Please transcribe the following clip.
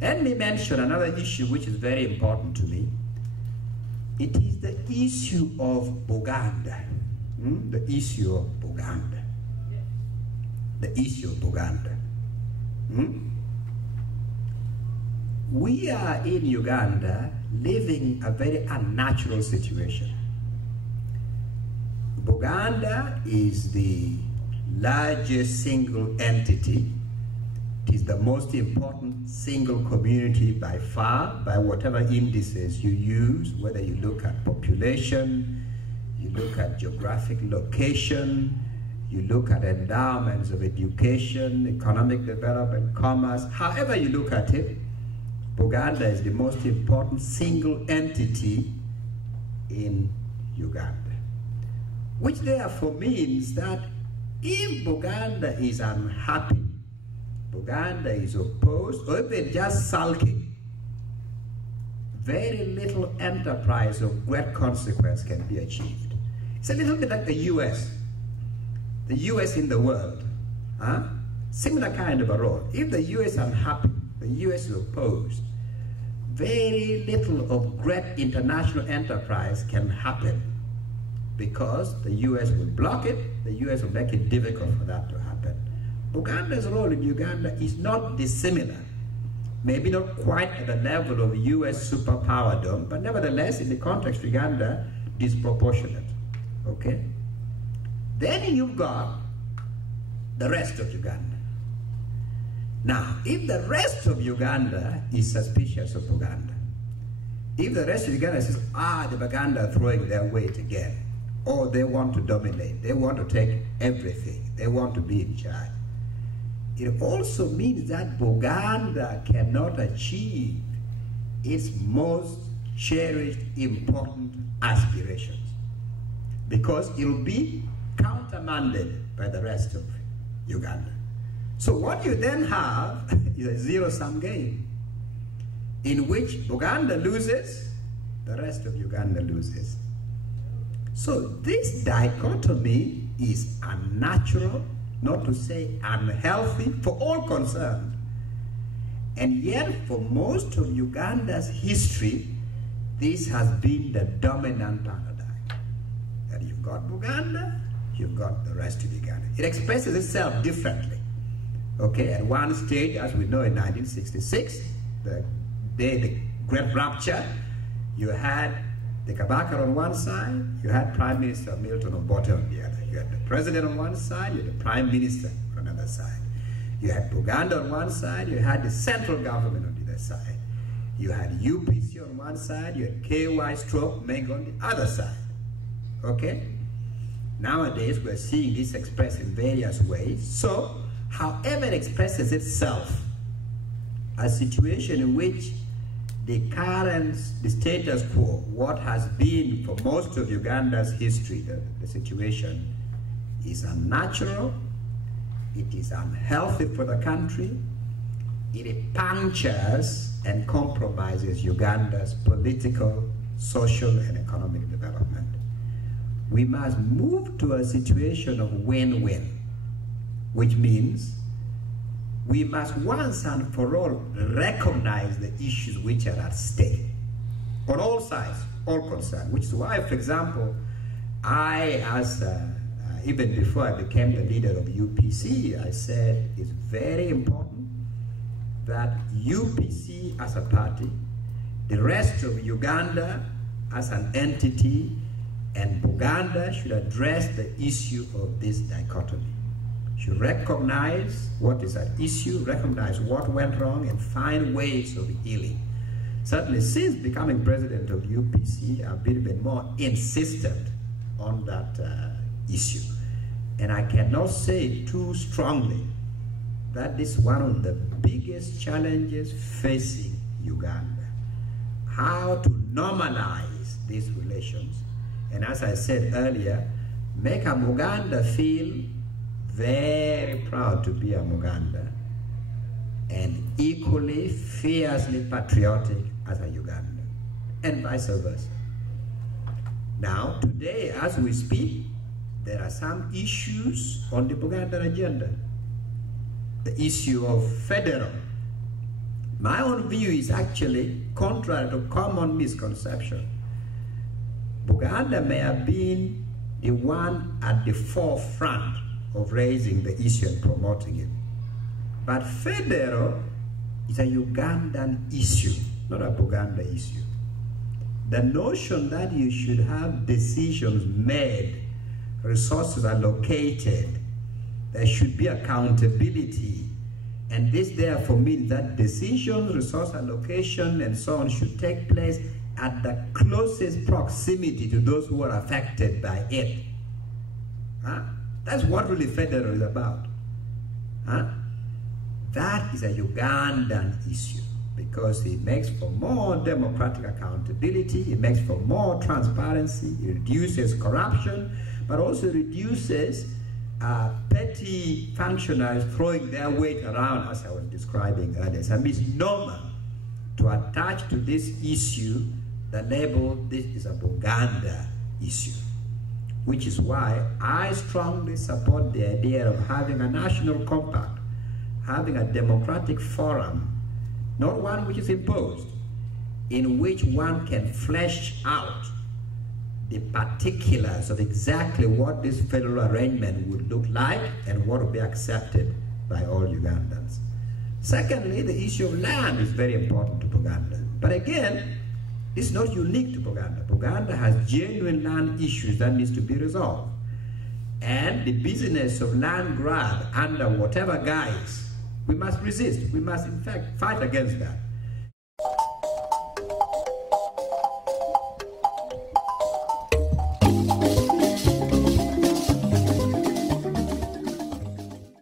Let me mention another issue which is very important to me. It is the issue of Buganda. The issue of Buganda. The issue of Buganda. We are in Uganda living a very unnatural situation. Buganda is the largest single entity. It is the most important single community by far, by whatever indices you use, whether you look at population, you look at geographic location, you look at endowments of education, economic development, commerce, however you look at it, Buganda is the most important single entity in Uganda. Which therefore means that if Buganda is unhappy, Buganda is opposed, or even just sulking, very little enterprise of great consequence can be achieved. It's a little bit like the US. The US in the world. Similar kind of a role. If the US is unhappy, the US is opposed, very little of great international enterprise can happen because the US will block it, the US will make it difficult for that to happen. Uganda's role in Uganda is not dissimilar, maybe not quite at the level of US superpowerdom, but nevertheless, in the context of Uganda, disproportionate, okay? Then you've got the rest of Uganda. Now, if the rest of Uganda is suspicious of Buganda, if the rest of Uganda says, the Buganda are throwing their weight again, or they want to dominate, they want to take everything, they want to be in charge, it also means that Buganda cannot achieve its most cherished, important aspirations, because it will be countermanded by the rest of Uganda. So what you then have is a zero-sum game in which Buganda loses, the rest of Uganda loses. So this dichotomy is unnatural, not to say unhealthy, for all concerned. And yet, for most of Uganda's history, this has been the dominant paradigm. That you've got Buganda, you've got the rest of Uganda. It expresses itself differently. Okay, at one stage, as we know, in 1966, the Great Rupture, you had the Kabaka on one side, you had Prime Minister Milton Obote on the other. You had the President on one side, you had the Prime Minister on another side. You had Buganda on one side, you had the central government on the other side. You had UPC on one side, you had KY/Meng on the other side. Okay? Nowadays, we're seeing this expressed in various ways. So, however it expresses itself, a situation in which the status quo, what has been for most of Uganda's history, the situation is unnatural, it is unhealthy for the country, it punctures and compromises Uganda's political, social, and economic development. We must move to a situation of win-win, which means we must once and for all recognize the issues which are at stake on all sides, all concerned, which is why, for example, even before I became the leader of UPC, I said it's very important that UPC as a party, the rest of Uganda as an entity, and Buganda should address the issue of this dichotomy. Should recognize what is at issue, recognize what went wrong, and find ways of healing. Certainly, since becoming president of UPC, I've been even more insistent on that issue. And I cannot say too strongly that this is one of the biggest challenges facing Uganda. How to normalize these relations. And as I said earlier, make a Muganda feel very proud to be a Muganda, and equally fiercely patriotic as a Ugandan, and vice versa. Now, today, as we speak, there are some issues on the Buganda agenda. The issue of Federo, My own view is actually contrary to common misconception. Buganda may have been the one at the forefront of raising the issue and promoting it. But Federo is a Ugandan issue, not a Buganda issue. The notion that you should have decisions made, resources allocated, there should be accountability, and this therefore means that decisions, resource allocation, and so on should take place at the closest proximity to those who are affected by it. Huh? That's what really Federo is about. Huh? That is a Ugandan issue because it makes for more democratic accountability, it makes for more transparency, it reduces corruption, but also reduces petty functionaries throwing their weight around, as I was describing earlier. It's a misnomer to attach to this issue the label, this is a Buganda issue, which is why I strongly support the idea of having a national compact, having a democratic forum, not one which is imposed, in which one can flesh out the particulars of exactly what this federal arrangement would look like and what would be accepted by all Ugandans. Secondly, the issue of land is very important to Buganda. But again, it's not unique to Buganda. Buganda has genuine land issues that needs to be resolved. And the business of land grab under whatever guise, we must resist. We must, in fact, fight against that.